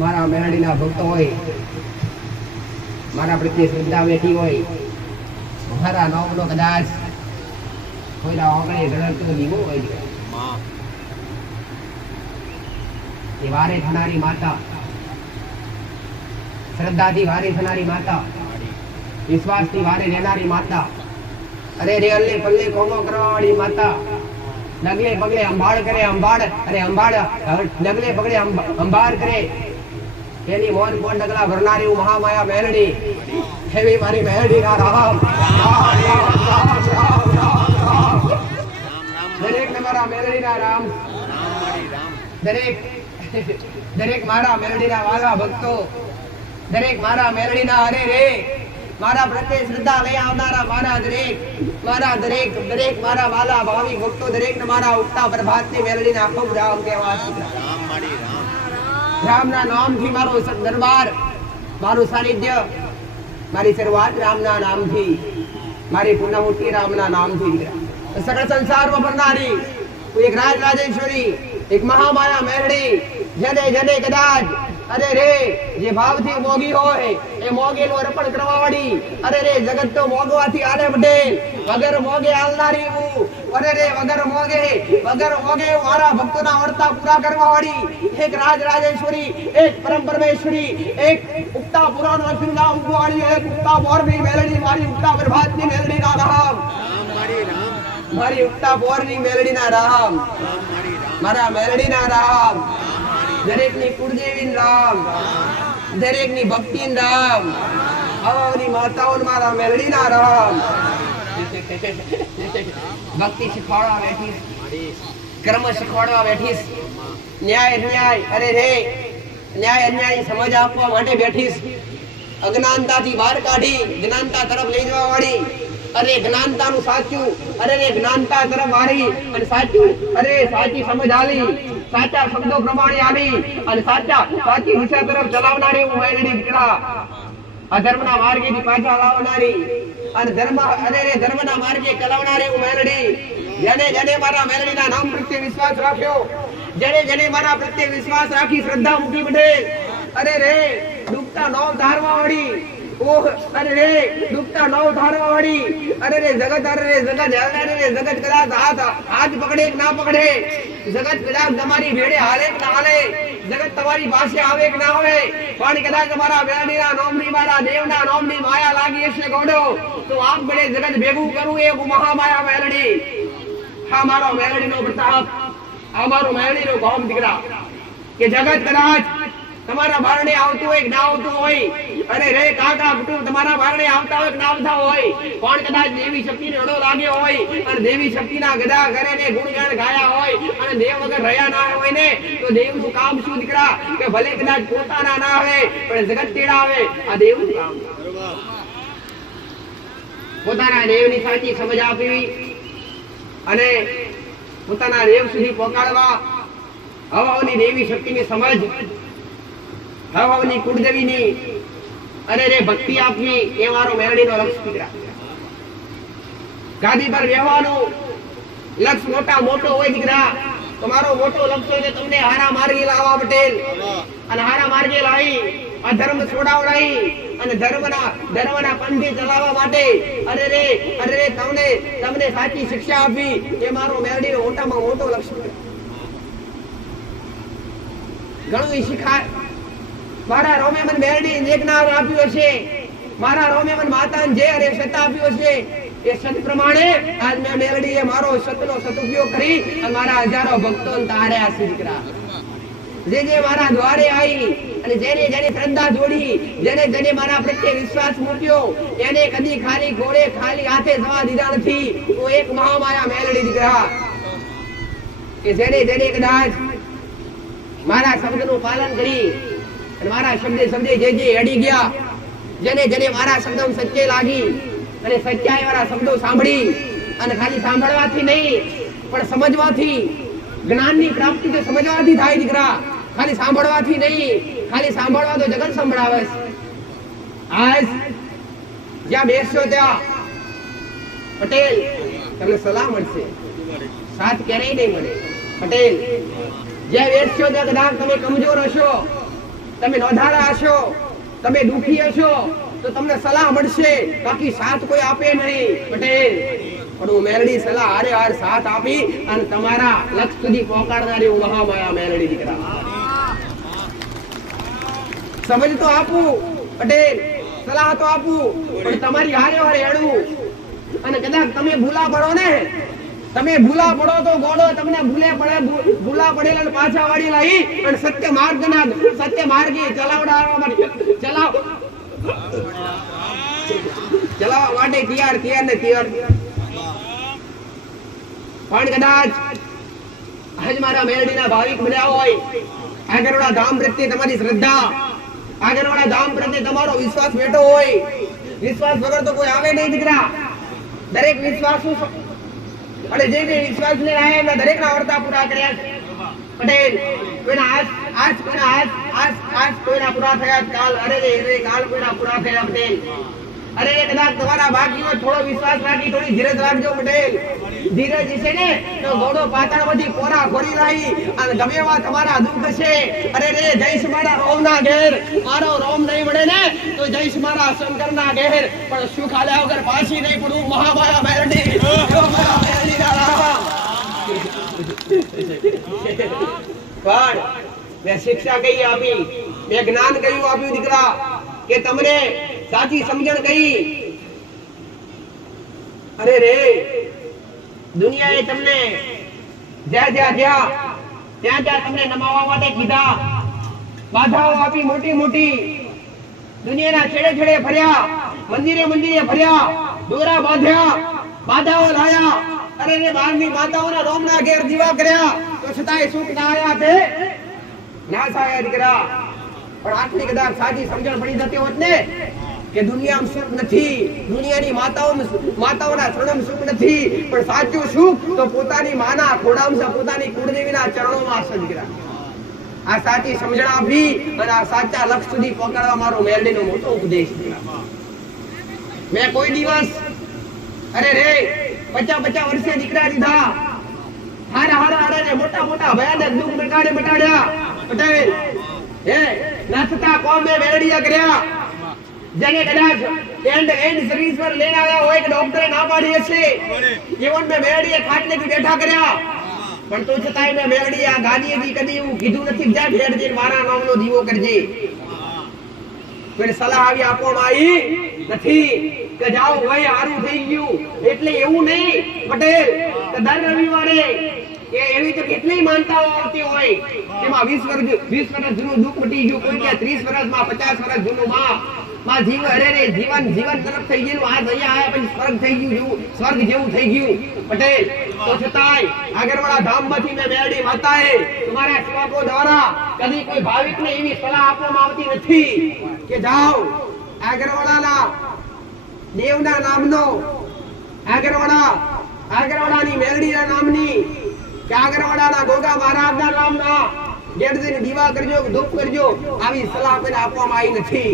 મારા મેલડીના ભક્તો હોય, મારા પ્રત્યે શ્રદ્ધા બેઠી હોય, મારા નામનો કદાચ કોઈના આંગણે ઝળકતો દીવો હોય, એ વારે થનારી માતા, શ્રદ્ધાથી વારે થનારી માતા, વિશ્વાસથી વારે રહેનારી માતા, અરે રે અલ્લે પલ્લે કોમો કરવાવાળી માતા, ડગલે પગલે અંબાળ કરે, અંબાળ અરે અંબાળ ડગલે પગલે અંબાર કરે, એની મોન કોણ ડગલા ભરનારી મહામાયા મેલડી, એવી મારી મેલડી ના રામ. દરેક ને મારા મેલડી ના રામ. દરેક મારા મેલડી ના વાલા ભક્તો, દરેક મારા મેલડી ના હરે રે મારા પ્રત્યે શ્રદ્ધા લઈ આવનારા મારા દરેક મારા વાલા ભાવિક ભક્તો, દરેક ને મારા ઉગતા પ્રભાતની મેલડી ના ખૂબ રામ કહેવા. રામના નામથી મારો દરબાર, મારું સાનિધ્ય, મારી શરૂઆત રામના નામથી, મારી પૂર્ણમૂર્તિ રામના નામથી. સકળ સંસારમાં ભરનારી એક રાજરાજેશ્વરી, એક મહામાયા મેલડી, જેને કદાચ અરે રે જે ભાવથી મોગી હોય એ મોગેનું અર્પણ કરવાવાળી, અરે રે જગત તો મોગવાથી આલે પટેલ, વગર મોગે આલનારી હું, અરે રે વગર મોગે મારા ભક્તોના વર્તા પૂરા કરવાવાળી એક રાજરાજેશ્વરી, એક પરમ પરમેશ્વરી, એક ઉક્તા પુરાણ વસુના ઉગવાળી, એક ઉક્તા બોરની મેલડી, મારી ઉક્તા પ્રભાતની મેલડી ના રામ. મારી ઉક્તા બોરની મેલડી ના રામ, મારા મેલડી ના રામ. દરેકની કુળદેવી રામ, દરેકની ભક્તિ રામ, આવની માતાઓ મારા મેલડી ના રામ. ભક્તિ શીખવાડવા બેઠીશ, કર્મ શીખવાડવા બેઠીશ, ન્યાય અરે રે ન્યાય અન્યાયની સમજ આપવા માટે બેઠીશ. અજ્ઞાનતાથી બહાર કાઢી જ્ઞાનતા તરફ લઈ જવા વાળી, અરે જ્ઞાનતાનું સાચું, અરે રે જ્ઞાનતા તરફ વાળી અને સાચું, અરે સાચી સમજ આલી, સાચા શબ્દો પ્રમાણે આવી અને સાચી દિશા તરફ ચલાવનારી હું મેલડી દીકરા, અધર્મના માર્ગેથી પાછા લાવનારી અને ધર્મના માર્ગે ચલાવનારી હું મેલડી. જેને મારા મેલડીના નામ પ્રત્યે વિશ્વાસ રાખ્યો, જેને મારા પ્રત્યે વિશ્વાસ રાખી શ્રદ્ધા મૂકી પડે, અરે રે ડૂબતા નવ ધારવા વાળી, અરે રે ડૂબતા નવ ધારવા વાળી, અરે રે જગત કદાચ હાથ પકડે કે ના પકડે, જગત કદાચ તમારી ભેડે હાલે કે ના હાલે, જગત તમારી પાસે આવે કે ના આવે, પણ કદાચ તમારા મેલડીના નામની, મારા દેવના નામની માયા લાગી હશે ગોડો, તો આપ બડે જગત ભેગું કરવું એ મહામાયા મેલડી. આ મારો મેલડીનો પ્રતાપ, આ મારો મેલડીનો ગામ દીકરા, કે જગત કદાચ તમારા બારણે આવતું હોય કે ના આવતું હોય, અને રે કાકા કુટુંબ તમારા બારણે આવતા હોય કે ના આવતા હોય, પણ કદાચ દેવી શક્તિને અડો લાગ્યો હોય અને દેવી શક્તિના ગદા કરે ને ગુણગાન ગાયા હોય અને દેવ વગર રહ્યા ના હોય ને, તો દેવનું કામ શું દીકરા, કે ભલે કદાચ પોતાના ના આવે પણ જગત તેડા આવે. આ દેવનું કામ, પોતાના દેવની સાચી સમજ આપવી અને પોતાના દેવ સુધી પહોંચાડવા, હવાની દેવી શક્તિની સમજ, હવાની કુળદેવીની અરે રે ભક્તિ આપવી, એ મારો મેલડીનો લક્ષ્ય દીકરા. ગાદી પર રહેવાનું લક્ષ્ય મોટો હોય દીકરા, તો મારો મોટો લક્ષ્ય છે તમને હારા માર્ગે લાવવા પટેલ, અને હારા માર્ગે લાવી અધર્મ છોડાવડાવી અને ધર્મના પંથે ચલાવવા માટે અરે રે તમને સાચી શિક્ષા આપી, એ મારો મેલડીનો મોટામાં મોટો લક્ષ્ય. ઘણું શીખાય. મારા રોમે મને મેલડી એક નામ આપ્યું હશે, મારા રોમે મને માતાને જે અરે સત આપ્યું હશે, એ સત પ્રમાણે આજ મેં મેલડી એ મારો સતનો સદુપયોગ કરી અને મારા હજારો ભક્તોને તાર્યા છે દીકરા. જે મારા દ્વારે આવી અને જેને શ્રદ્ધા જોડી, જેને મારા પ્રત્યે વિશ્વાસ મૂક્યો, એને કદી ખાલી ઘોડે ખાલી હાથે જવા દીધા નથી. તો એક મહામાયા મેલડી દીકરા, કે જેને કદાચ મારા શબ્દનું પાલન કરી અને મારા શબ્દે જે અડી ગયા, જેને મારા શબ્દો સચ્ચે લાગી અને સચ્ચાઈ વાળા શબ્દો સાંભળી અને ખાલી સાંભળવાથી નહીં પણ સમજવાથી, જ્ઞાનની પ્રાપ્તિ તો સમજવાથી થાય દીકરા, ખાલી સાંભળવાથી નહીં. ખાલી સાંભળવા તો જગત સંભળાવે. આજ જ્યાં બેસશો ત્યાં પટેલ તમને સલાહ મળશે, સાથ ક્યારેય નહીં મળે. પટેલ જ્યાં બેસશો ત્યાં કદાચ તમે કમજોર હશો, તમે નોંધારા હશો, તમે દુખી હશો તો તમને સલાહ મળશે, બાકી સાથ કોઈ આપે નહીં પટેલ. પણ હું મેલડી સલાહ હારે હાર સાથ આપી અને તમારા લક્ષ્ય સુધી પહોંચાડનારી હું મહામાયા મેલડી દીકરા. સમજ તો આપું પટેલ, સલાહ તો આપું, પણ તમારી હારે હારે હેડવું. અને કદાચ તમે ભૂલા પડો ને, તમે ભૂલા પડો તો ગોળો તમને ભૂલા પડેલા પાછા વાળી લાવી અને સત્ય માર્ગે ચલાવવા માટે તૈયાર ને તૈયાર. પણ કદાચ આજ મારા મેલડીના ભાવિક બન્યા હોય, આગળવાળા ધામ પ્રત્યે તમારી શ્રદ્ધા, આગળવાળા ધામ પ્રત્યે તમારો વિશ્વાસ બેઠો હોય, વિશ્વાસ વગર તો કોઈ આવે નહીં દીકરા. દરેક વિશ્વાસ અને જે વિશ્વાસ ને આયા એમના દરેકના વર્તા પૂરા કર્યા છે પટેલ. કોઈના આજ કોઈના પૂરા થયા, કાલ કાલ કોઈના પૂરા થયા પટેલ. અરે કદાચ તમારા બાકીનો થોડો વિશ્વાસ રાખી, થોડી ધીરજ રાખજો પટેલ. ધીરજ છે ને તો ઘોડો પાતાળમાંથી કોરા ખોરી લાવી અને ગમે એવા તમારા દુઃખ છે. અરે રે જઈશ મારા રોમના ઘેર, મારો રોમ નહીં મળે ને તો જઈશ મારા શંકરના ઘેર, પણ સુખ આલ્યા વગર પાછી નહીં પડું. મહામાયા મેલડી પણ મેં શિક્ષા કઈ આપી, મેં જ્ઞાન કયું આપ્યું દીકરા, કે તમને સાચી સમજણ કઈ. અરે રે દુનિયાએ તમને ત્યાં તમને નમાવા માટે કીધા, બાધાઓ આપી મોટી મોટી, દુનિયાના છેડે છેડે ફર્યા, મંદિરે ફર્યા, દોરા બાંધ્યા, બાધાઓ લાયા. અરે રે બારની માતાઓના રોમના ઘેર દીવા કર્યા તો છતાંય સુખ ના આયા તે નાશ આયા દીકરા. પણ આટલી કદાચ સાચી સમજણ પડી જતી હોત ને કે દુનિયામાં સુખ નથી, દુનિયાની માતાઓના ચરણોમાં સુખ નથી, પણ સાચું સુખ તો પોતાની માના ખોડામાં, પોતાની કુળદેવીના ચરણોમાં છે દીકરા. આ સાચી સમજણ આપી અને આ સાચા લક્ષ્ય સુધી પહોંચાડવા મારો મેલડીનો મોટો ઉપદેશ છે. મેં કોઈ દિવસ અરે રે 50 વર્ષે દીકરા દીધા, હારા મોટા ભયાનક દુઃખ મટાડ્યા પટેલ. ના થતા કોમે મેલડીયા કર્યા, જેને કદાચ એન્ડ સર્વિસ પર લઈને આવ્યા હોય કે ડોક્ટરે ના પાડી હશે, જીવન મેં મેલડીએ ખાટલેથી બેઠા કર્યા. પણ તો છતાંય મેં મેલડીયા ગાદીએથી કદી એવું કીધું નથી જા ઘેર જઈને મારા નામનો દીવો કરજે. કોઈ સલાહ આવી આપવામાં આવી નથી કે જાઓ ભાઈ હારું થઈ ગયું. એટલે એવું નહીં પટેલ કે દર રવિવારે એ એવી તો કેટલી માનતાઓ આવતી હોય, એમાં 20 વર્ષ જૂનું દુઃખ મટી ગયું, કોઈ કે 30 વર્ષમાં 50 વર્ષ જૂનું માં જીવ જીવન તરફ થઈ ગયું. આ દયા આયા પછી સ્વર્ગ જેવું થઈ ગયું પટેલ. તો છતાંય આગળવાળા ધામમાંથી મેં મેલડી માતાએ તમારા સેવકો દ્વારા કદી કોઈ ભાવિકને એવી સલાહ આપવામાં આવતી નથી કે જાઓ આગળવાળાના દેવના નામનો, આગળવાળાની મેલડીના નામની કે આગળવાળાના ગોગા મહારાજના નામના ગેરદીને દીવા કરજો, ધૂપ કરજો, આવી સલાહ કોઈને આપવામાં આવી નથી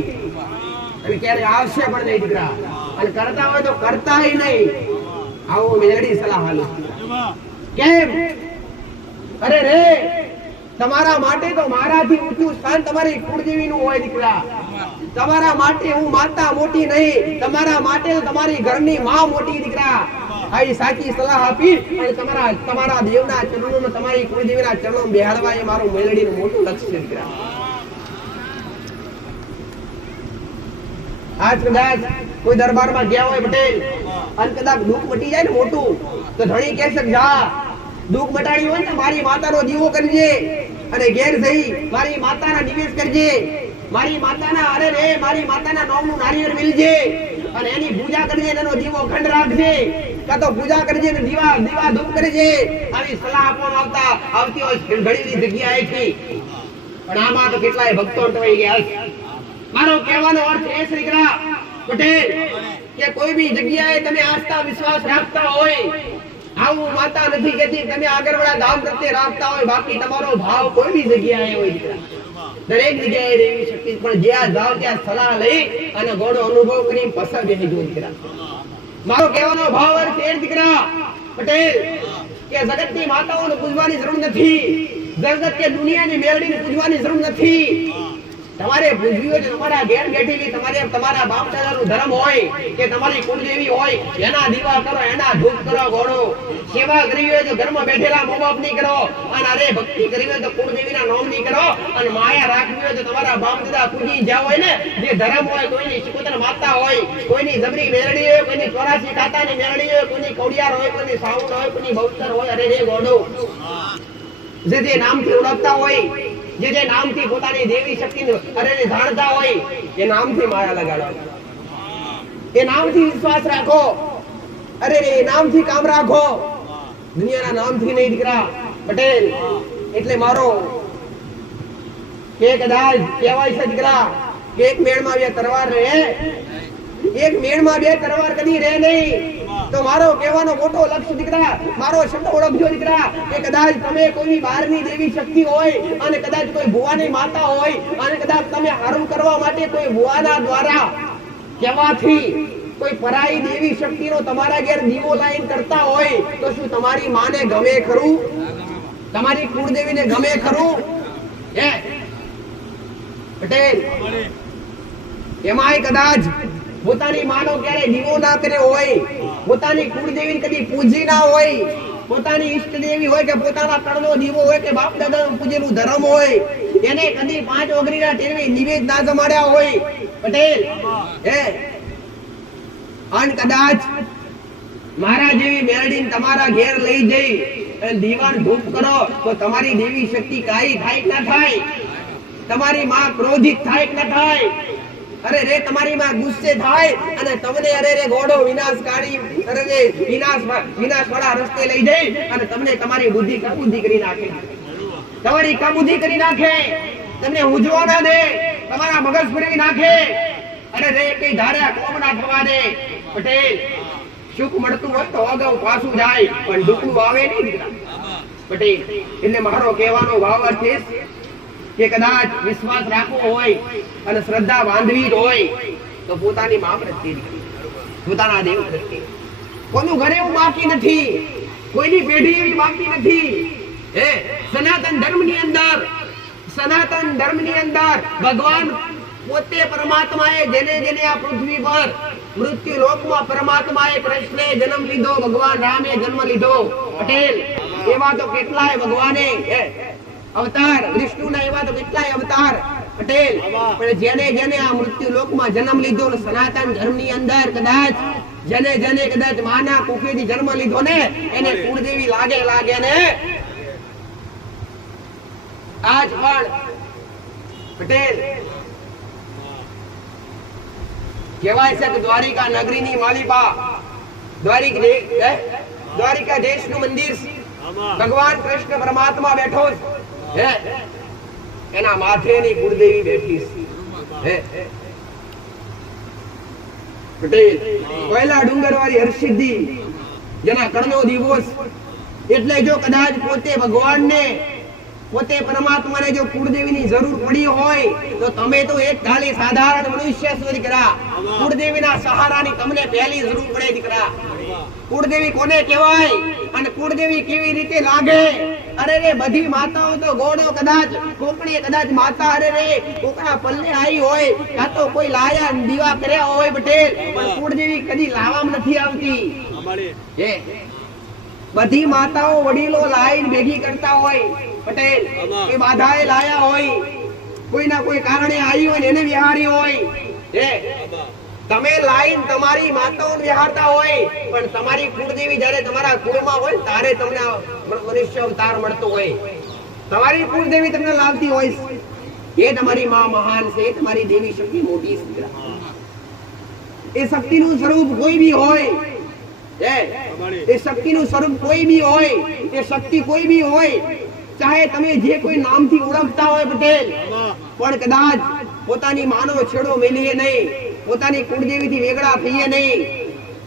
અને ક્યારે આવશે પણ નહીં દીકરા. અને કરતા હોય તો કરતાય નહીં. આવો મેલડી સલાહ હાલો. કેમ? અરે રે તમારા માટે તો મારાથી ઊંચું સ્થાન તમારી કુળદેવીનું હોય દીકરા. તમારા માટે હું માતા મોટી નહીં, તમારા માટે તો તમારી ઘરની માં મોટી દીકરા. આવી સાચી સલાહ આપી અને તમારા દેવના ચરણોમાં, તમારી કુળદેવીના ચરણોમાં બેહાડવા એ મારું મેલડીનું મોટું લક્ષ્ય છે દીકરા. આજ કદાચ કોઈ દરબારમાં ગયા હોય પટેલ અને કદાચ દુઃખ મટી જાય ને મોટું તો ધણી કહેશે જા દુઃખ મટાડ્યું હોય ને મારી માતાનો દીવો કરજે અને ઘેર જઈ મારી માતાના નિવેશ કરજે, મારી માતાના નામનું નારિયેળ મિલજે અને એની પૂજા કરજે, એનો દીવો ખંડ રાખજે, કાં તો પૂજા કરજે ને દીવા ધૂપ કરજે. આવી સલાહ આપવામાં આવતી હોય ઘણી જગ્યાએથી. પણ આમાં તો કેટલાય ભક્તો ટવાઈ ગયા. મારો કહેવાનો અર્થ એ છે દીકરા પટેલ કે કોઈ બી જગ્યાએ તમે આસ્થા વિશ્વાસ રાખતા હોય, આવું માતા નથી કહેતી તમે આગળવાળા ધામ પ્રત્યે રાખતા હોય, બાકી તમારો ભાવ કોઈ બી જગ્યાએ હોય દીકરા, દરેક જગ્યાએ રહેવી શક્તિ. પણ જ્યાં જાવ ત્યાં સલાહ લઈ અને ગોળો અનુભવ કરી પસાર બેસી ગયો દીકરા. મારો કહેવાનો ભાવ અર્થ એ દીકરા પટેલ કે જગતની માતાઓને પૂજવાની જરૂર નથી, જગત કે દુનિયાની મેલડીને પૂજવાની જરૂર નથી. તમારે પૂછવી હોય તો તમારા ઘેર બેઠેલી તમારા બાપ દાદાનું ધર્મ હોય કે તમારી કુળદેવી હોય, એના દીવા કરો, એના ધૂપ કરો, ગોળો સેવા કરવી હોય તો ઘરમાં બેઠેલા મા બાપ ની કરો, અને અરે ભક્તિ કરવી હોય તો કુળદેવીના નામ ની કરો, અને માયા રાખવી હોય તો તમારા બાપ દાદા પૂજી જાવ હોય ને, જે ધર્મ હોય, કોઈની શિકોતર માતા હોય, કોઈની જબરી મેરડી હોય, કોઈની 84 કાતાની મેરડી હોય, કોઈની કૌડિયાર હોય, કોઈની સાઉન્ડ હોય, કોઈની બહુચર હોય, અરે રે ગોડો જે નામથી ઓળખતા હોય, જે નામથી પોતાની દેવી શક્તિને અરે જાણતા હોય, એ નામથી માયા લગાડો, એ નામથી વિશ્વાસ રાખો, અરે એ નામથી કામ રાખો, દુનિયાના નામથી નહીં દીકરા પટેલ. એટલે મારો કે કદાચ કહેવાય છે દીકરા કે એક મેળમાં બે તરવાર રહે, એક મેળમાં બે તરવાર કદી રહે નહીં. તો મારો કહેવાનો મોટો લક્ષ્ય દીકરા, મારો શબ્દ ઓળખજો દીકરા, કે કદાચ તમે કોઈ બહારની દેવી શક્તિ હોય, અને કદાચ કોઈ ભુવાની માતા હોય, અને કદાચ તમે હારું કરવા માટે કોઈ ભુવાના દ્વારા કહેવાથી કોઈ પરાઈ દેવી શક્તિનો તમારા ઘેર દીવો લાઈન કરતા હોય, તો શું તમારી માને ગમે ખરું? તમારી કુળદેવીને ગમે ખરું? હે પટેલ, એમાંય કદાચ પોતાની માનો ક્યારે દીવો ના કર્યો હોય, પોતાની કુળદેવીને કદી પૂજી ના હોય, પોતાની ઈષ્ટ દેવી હોય કે પોતાના તળનો દીવો હોય કે બાપ દાદાનું પૂજેલું ધર્મ હોય, એને કદી 5 ઓગરીના ટેરવી નિવેદ ના જમાડ્યા હોય પટેલ, હે અન કદાચ મારા જેવી મેરડીને તમારા ઘેર લઈ જઈ અને દીવાન ધૂપ કરો, તો તમારી દેવી શક્તિ કાઈ થાય કે ના થાય? તમારી માં ક્રોધિત થાય કે ના થાય? અરે રે તમારી માં ગુસ્સે થાય અને તમને અરે રે ગોડો વિનાશકારી અરે રે વિનાશ વાળા રસ્તે લઈ જઈ અને તમને તમારી બુદ્ધિ કાબૂદી કરી નાખે, તમારી કાબૂદી કરી નાખે, તમને ઉજવા ના દે, તમારા મગજ ફેરવી નાખે, અરે રે કઈ ધાર્યા કોમ ના થવા દે પટેલ. સુખ મળતું હોય તો અગાઉ પાછું જાય, પણ દુઃખ આવે નહીં દીકરા પટેલ. એટલે મારો કહેવાનો ભાવ છે કે કદાચ વિશ્વાસ રાખવો હોય અને શ્રદ્ધા બાંધવી હોય તો પોતાની મા પ્રત્યે, પોતાના દેવ પ્રત્યે. કોઈનું ઘરે એવું બાકી નથી, કોઈની પેઢી એવી બાકી નથી. હે સનાતન ધર્મની અંદર ભગવાન પોતે પરમાત્માએ જેને આ પૃથ્વી પર મૃત્યુ લોકમાં પરમાત્માએ કૃષ્ણે જન્મ લીધો, ભગવાન રામે જન્મ લીધો પટેલ. એવા તો કેટલાય ભગવાને અવતાર, વિષ્ણુના એવા તો કેટલાય અવતાર પટેલ, પણ જેને આ મૃત્યુ લોકમાં જન્મ લીધો, સનાતન ધર્મની અંદર કદાચ જેને કદાચ માના કુખેથી જન્મ લીધો ને, એને કુળદેવી લાગે ને આજ પણ પટેલ કહેવાય છે કે દ્વારિકા નગરીની માલિકા, દ્વારિકા દેશનું મંદિર, ભગવાન કૃષ્ણ પરમાત્મા બેઠો છે, એના માથેની કુળદેવી બેઠી છે. પટેલ કોયલા ડુંગરવાળી હરસિદ્ધિ, જેના કણનો દિવસ, એટલે જો કદાચ પોતે ભગવાનને, પોતે પરમાત્માને જો કુળદેવીની જરૂર પડી હોય તો તમે તો એક ખાલી સાધારણ મનુષ્ય છો દીકરા. કુળદેવીના સહારાની તમને પહેલી જરૂર પડે દીકરા. કુળદેવી કોને કહેવાય અને કુળદેવી કેવી રીતે લાગે? અરે રે બધી માતાઓ તો ગોળો કદાચ કોકણી કદાચ માતા અરે રે કોકના પલ્લે આવી હોય, કાં તો કોઈ લાયા દીવા કર્યા હોય પટેલ, પણ કુળદેવી કદી લાવવામાં નથી આવતી. બધી માતાઓ વડીલો લાઈન ભેગી કરતા હોય પટેલ, એ બાધાએ લાયા હોય, કોઈના કોઈ કારણે આવી હોય એને વિહારી હોય. તમે લાઈન તમારી માતાઓને વિહારતા હોય, પણ તમારી કુળદેવી જ્યારે તમારા કુળમાં હોય ત્યારે તમને મનુષ્ય અવતાર મળતો હોય, તમારી કુળદેવી તમને લાવતી હોય. એ તમારી માં મહાન છે, તમારી દેવી શક્તિ મોટી છે. એ શક્તિનું સ્વરૂપ કોઈ બી હોય, એ શક્તિનું સ્વરૂપ કોઈ બી હોય, એ શક્તિ કોઈ બી હોય, ચાહે તમે જે કોઈ નામથી ઓળખતા હોય પટેલ, પણ કદાચ પોતાની માનો છેડો મેલીએ નહીં, પોતાની કુળદેવીથી વેગળા થઈએ નહીં.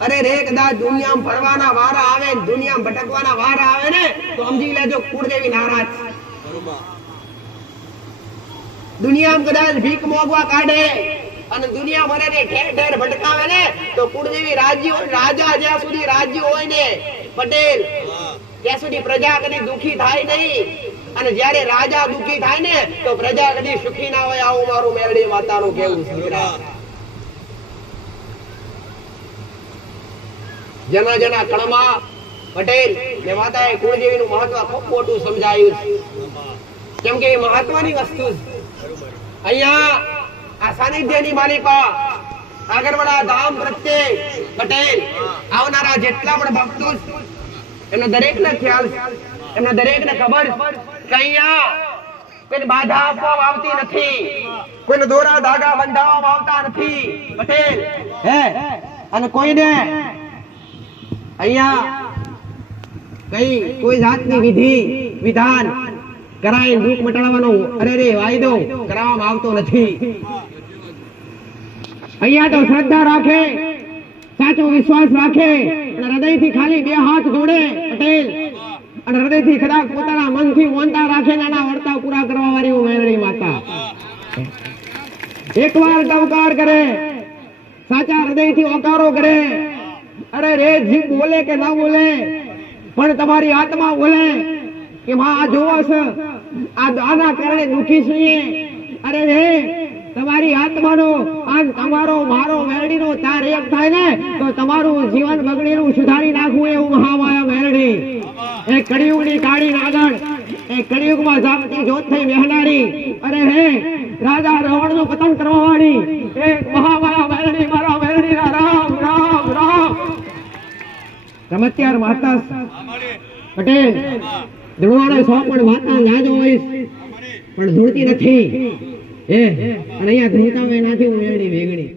અરે રે કદાચ દુનિયામાં ફરવાના વારા આવે, દુનિયામાં ભટકવાના વારા આવે ને, તો સમજી લેજો કુળદેવી નારાજ. દુનિયામાં કદાચ ભીખ મોગવા કાઢે અને દુનિયા મને ઠેર ઠેર ભટકાવે ને, તો કુળદેવી રાજા જ્યાં સુધી રાજ્ય હોય ને પટેલ, ત્યાં સુધી પ્રજા કદી દુખી થાય નહીં. અને જ્યારે રાજા દુખી થાય ને તો પ્રજા કદી સુખી ના હોય, આવું મારું મેરડી માતાનું કહેવું છે. જેના જેના કણમાં પટેલ ને માતાએ કુળદેવીનું મહત્વ ખૂબ મોટું સમજાયું છે. કેમ કે એ મહત્વની વસ્તુ છે. અહીંયા આ સાનિધ્યની માલિકા આગરવાડા ધામ પ્રત્યે પટેલ આવનારા જેટલા પણ ભક્તો એમને દરેકને ખ્યાલ છે, એમને દરેકને ખબર કે અહીંયા કોઈ બાધા આપવામાં આવતી નથી, કોઈને દોરા ધાગા બંધાવવામાં આવતા નથી પટેલ હે. અને કોઈને અહીંયા કોઈ જાતની વિધિ વિધાન કરાય દુઃખ મટાડવાનો અરે રે વાયદો કરાવવામાં આવતો નથી. અહીંયા તો શ્રદ્ધા રાખે, સાચો વિશ્વાસ રાખે અને હૃદયથી ખાલી બે હાથ જોડે પટેલ અને હૃદયથી કદાચ પોતાના મનથી મોનતા રાખે ને એના વર્તાવ પૂરા કરવા વાળી મેરડી માતા એકવાર ટવકાર કરે, સાચા હૃદયથી ઓકારો કરે, અરે રે જીભ બોલે કે ના બોલે પણ તમારી આત્મા બોલે કે માં આ જોવો છે, આના કારણે દુખી છીએ, અરે રે તમારી આત્માનો આજ તમારો મારો મેરડીનો તાર એક થાય ને તો તમારું જીવન બગડેલું સુધારી નાખવું એવું મહામાયા મેરડી. એ કળિયુગની કાળી નાગણ, એ કળિયુગમાં જાગતી જ્યોત થઈ વહેનારી, અરે હે રાજા રાવણનું પતન કરવા વાળી એક મહામાયા મેરડી, મારા મેરડીના રામ રામ રામ. રમત્યાર માતા પટેલ ધૂળવાળો 100 પણ માતા જાજો હોય પણ ધૂળતી નથી. અને અહીંયા ધૂળતા હોય એનાથી હું મેરડી વેગણી.